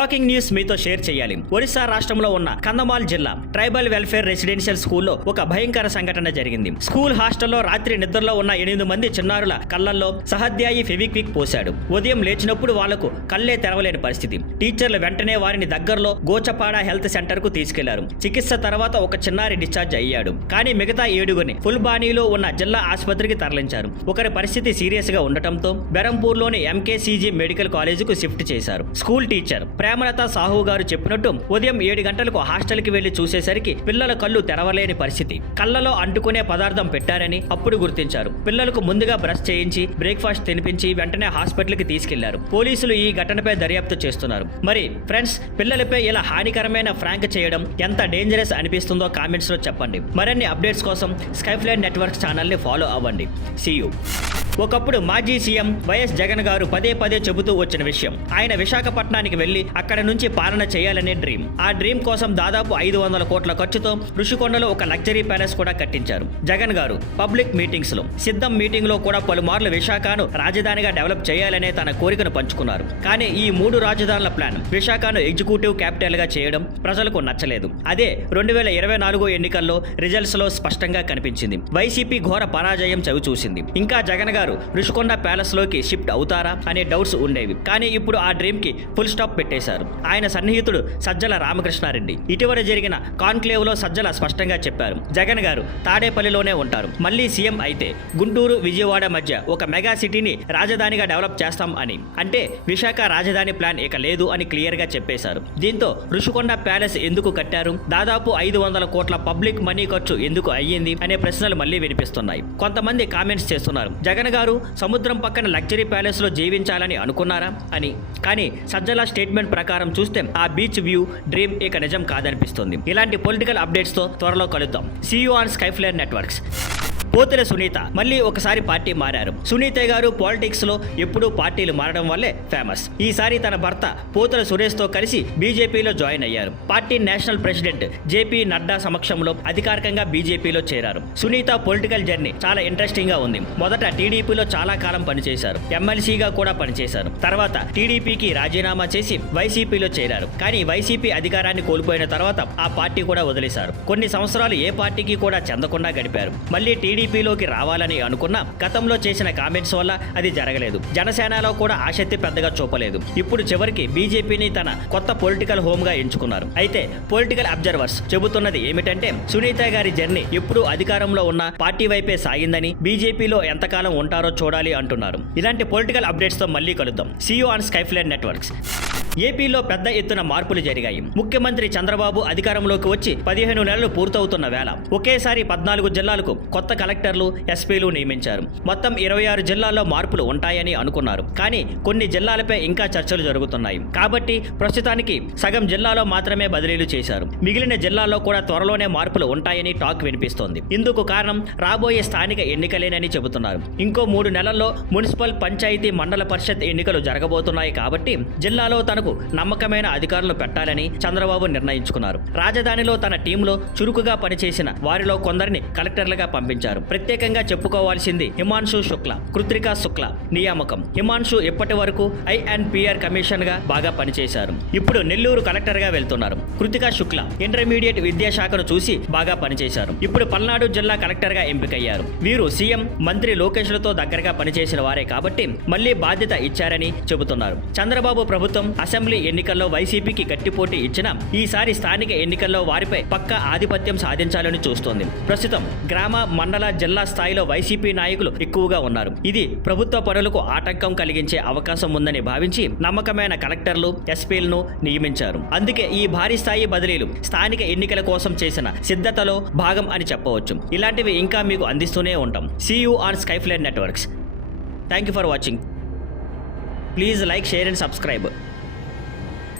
Shocking news మీతో share చేయాలి. ఒరిస్సా రాష్ట్రంలో ఉన్న కంధమాల్ జిల్లా ట్రైబల్ వెల్ఫేర్ రెసిడెన్షియల్ స్కూల్లో ఒక భయంకర సంఘటన జరిగింది. స్కూల్ హాస్టల్లో రాత్రి నిద్రలో ఉన్న 8 మంది చిన్నారుల కళ్ళల్లో సహాధ్యాయి ఫెవిక్విక్ పోశాడు. ఉదయం లేచినప్పుడు వాళ్లకు కళ్ళే తెరవలేని పరిస్థితి. టీచర్లు వెంటనే వారిని దగ్గరలో గోచపాడ హెల్త్ సెంటర్ కు తీసుకెళ్లారు. చికిత్స తర్వాత ఒక చిన్నారి డిశ్చార్జ్ అయ్యాడు. కానీ మిగతా 7గురిని ఫుల్బానీలో ఉన్న జిల్లా ఆసుపత్రికి తరలించారు. ఒకరి పరిస్థితి సీరియస్ గా ఉండటంతో బెరంపూర్లోని ఎంకేసీజీ మెడికల్ కాలేజీకు షిఫ్ట్ చేశారు. స్కూల్ టీచర్ ప్రేమలత సాహు గారు చెప్పినట్టు ఉదయం 7 గంటలకు హాస్టల్కి వెళ్లి చూసేసరికి పిల్లల కళ్ళు తెరవలేని పరిస్థితి. కళ్ళలో అంటుకునే పదార్థం పెట్టారని అప్పుడు గుర్తించారు. పిల్లలకు ముందుగా బ్రష్ చేయించి బ్రేక్ఫాస్ట్ తినిపించి వెంటనే హాస్పిటల్కి తీసుకెళ్లారు. పోలీసులు ఈ ఘటనపై దర్యాప్తు చేస్తున్నారు. మరి ఫ్రెండ్స్, పిల్లలపై ఇలా హానికరమైన ఫ్రాంక్ చేయడం ఎంత డేంజరస్ అనిపిస్తుందో కామెంట్స్ లో చెప్పండి. మరిన్ని అప్డేట్స్ కోసం స్కైఫ్లైన్ నెట్వర్క్స్ ఛానల్ ని ఫాలో అవ్వండి. See you. ఒకప్పుడు మాజీ సీఎం వైఎస్ జగన్ గారు పదే చెబుతూ వచ్చిన విషయం, ఆయన విశాఖపట్నానికి వెళ్లి అక్కడ నుంచి పాలన చేయాలనే డ్రీమ్. ఆ డ్రీమ్ కోసం దాదాపు 500 కోట్ల ఖర్చుతో ఋషికొండలో ఒక లగ్జరీ ప్యాలెస్ కూడా కట్టించారు. జగన్ గారు పబ్లిక్ మీటింగ్స్ లో, సిద్ధం మీటింగ్ లో కూడా పలుమార్లు విశాఖను రాజధానిగా డెవలప్ చేయాలనే తన కోరికను పంచుకున్నారు. కానీ ఈ 3 రాజధానుల ప్లాన్ విశాఖను ఎగ్జిక్యూటివ్ క్యాపిటల్ గా చేయడం ప్రజలకు నచ్చలేదు. అదే 2024 ఎన్నికల్లో రిజల్ట్స్ లో స్పష్టంగా కనిపించింది. వైసీపీ ఘోర పరాజయం చవిచూసింది. ఇంకా జగన్ గారు ఋషికొండ ప్యాలెస్ లోకి షిఫ్ట్ అవుతారా అనే డౌట్స్ ఉండేవి. కానీ ఇప్పుడు ఆ డ్రీమ్ కి ఫుల్ స్టాప్ పెట్టేశారు. ఆయన సన్నిహితుడు సజ్జల రామకృష్ణారెడ్డి ఇటీవల జరిగిన కాన్క్లేవ్ లో సజ్జల స్పష్టంగా చెప్పారు, జగన్ గారు తాడేపల్లిలోనే ఉంటారు. మళ్ళీ సీఎం అయితే గుంటూరు విజయవాడ మధ్య ఒక మెగా సిటీని రాజధానిగా డెవలప్ చేస్తాం అని. అంటే విశాఖ రాజధాని ప్లాన్ ఇక లేదు అని క్లియర్ గా చెప్పేశారు. దీంతో ఋషికొండ ప్యాలెస్ ఎందుకు కట్టారు, దాదాపు 500 కోట్ల పబ్లిక్ మనీ ఖర్చు ఎందుకు అయ్యింది అనే ప్రశ్నలు మళ్ళీ వినిపిస్తున్నాయి. కొంతమంది కామెంట్స్ చేస్తున్నారు, జగన్ గారు సముద్రం పక్కన లగ్జరీ ప్యాలెస్ లో జీవించాలని అనుకున్నారా అని. కానీ సజ్జల స్టేట్మెంట్ ప్రకారం చూస్తే ఆ బీచ్ వ్యూ డ్రీమ్ ఇక నిజం కాదనిపిస్తుంది. ఇలాంటి పొలిటికల్ అప్డేట్స్ తో త్వరలో కలుద్దాం. See you on Skyfline networks. Pothula Sunitha మళ్ళీ ఒకసారి పార్టీ మారారు. సునీత గారు పాలిటిక్స్ లో ఎప్పుడూ పార్టీలు మారడం వల్లే ఫేమస్. ఈసారి తన భర్త పోతుల సురేష్ తో కలిసి బీజేపీలో జాయిన్ అయ్యారు. Party national president JP Nadda సమక్షంలో అధికారికంగా బీజేపీలో చేరారు. సునీత పొలిటికల్ జర్నీ చాలా ఇంట్రెస్టింగ్ గా ఉంది. మొదట టీడీపీలో చాలా కాలం పనిచేశారు. ఎమ్మెల్సీగా కూడా పనిచేశారు. తర్వాత టీడీపీకి రాజీనామా చేసి వైసీపీలో చేరారు. కానీ వైసీపీ అధికారాన్ని కోల్పోయిన తర్వాత ఆ పార్టీ కూడా వదిలేశారు. కొన్ని సంవత్సరాలు ఏ పార్టీకి కూడా చెందకుండా గడిపారు. మళ్ళీ టీడీపీలోకి రావాలని అనుకున్నా గతంలో చేసిన కామెంట్స్ వల్ల అది జరగలేదు. జనసేనలో కూడా ఆసక్తి పెద్దగా చూపలేదు. ఇప్పుడు చివరికి బీజేపీని తన కొత్త పొలిటికల్ హోమ్ గా ఎంచుకున్నారు. అయితే పొలిటికల్ అబ్జర్వర్స్ చెబుతున్నది ఏమిటంటే, సునీత గారి జర్నీ ఎప్పుడు అధికారంలో ఉన్న పార్టీ వైపే సాగిందని, బీజేపీలో ఎంతకాలం ఉంటారో చూడాలి అంటున్నారు. ఇలాంటి పొలిటికల్ అప్డేట్స్ తో మళ్ళీ కలుద్దాం. See you on Skyfline networks. ఏపీలో పెద్ద ఎత్తున మార్పులు జరిగాయి. ముఖ్యమంత్రి చంద్రబాబు అధికారంలోకి వచ్చి 15 నెలలు పూర్తవుతున్న వేళ ఒకేసారి 14 జిల్లాలకు కొత్త కలెక్టర్లు, ఎస్పీలు నియమించారు. మొత్తం 26 జిల్లాల్లో మార్పులు ఉంటాయని అనుకున్నారు. కానీ కొన్ని జిల్లాలపై ఇంకా చర్చలు జరుగుతున్నాయి. కాబట్టి ప్రస్తుతానికి సగం జిల్లాలో మాత్రమే బదిలీలు చేశారు. మిగిలిన జిల్లాల్లో కూడా త్వరలోనే మార్పులు ఉంటాయని టాక్ వినిపిస్తోంది. ఇందుకు కారణం రాబోయే స్థానిక ఎన్నికలేనని చెబుతున్నారు. ఇంకో 3 నెలల్లో మున్సిపల్, పంచాయతీ, మండల పరిషత్ ఎన్నికలు జరగబోతున్నాయి. కాబట్టి జిల్లాలో తనకు నమ్మకమైన అధికారులు పెట్టాలని చంద్రబాబు నిర్ణయించుకున్నారు. రాజధానిలో తన టీంలో చురుకుగా పనిచేసిన వారిలో కొందరిని కలెక్టర్లుగా పంపించారు. ప్రత్యేకంగా చెప్పుకోవాల్సింది హిమాన్షు శుక్లా, కృత్రికా శుక్లా నియామకం. హిమాన్షు ఇప్పటి వరకు ఐఎన్పిఆర్ కమిషన్ గా బాగా పనిచేశారు. ఇప్పుడు నెల్లూరు కలెక్టర్ గా వెళ్తున్నారు. కృత్రికా శుక్లా ఇంటర్మీడియట్ విద్యాశాఖను చూసి బాగా పనిచేశారు. ఇప్పుడు పల్నాడు జిల్లా కలెక్టర్ గా ఎంపికయ్యారు. వీరు సీఎం, మంత్రి లోకేష్లతో దగ్గరగా పనిచేసిన వారే కాబట్టి మళ్లీ బాధ్యత ఇచ్చారని చెబుతున్నారు. చంద్రబాబు ప్రభుత్వం అసెంబ్లీ ఎన్నికల్లో వైసీపీకి గట్టి పోటీ ఇచ్చినా ఈసారి స్థానిక ఎన్నికల్లో వారిపై పక్కా ఆధిపత్యం సాధించాలని చూస్తోంది. ప్రస్తుతం గ్రామ, మండల, జిల్లా స్థాయిలో వైసీపీ నాయకులు ఎక్కువగా ఉన్నారు. ఇది ప్రభుత్వ పనులకు ఆటంకం కలిగించే అవకాశం ఉందని భావించి నమ్మకమైన కలెక్టర్లు, ఎస్పీలను నియమించారు. అందుకే ఈ భారీ స్థాయి బదిలీలు స్థానిక ఎన్నికల కోసం చేసిన సిద్ధతలో భాగం అని చెప్పవచ్చు. ఇలాంటివి ఇంకా మీకు అందిస్తూనే ఉంటాం. See you on Skyfline networks. Thank you for watching. Please like, share and subscribe.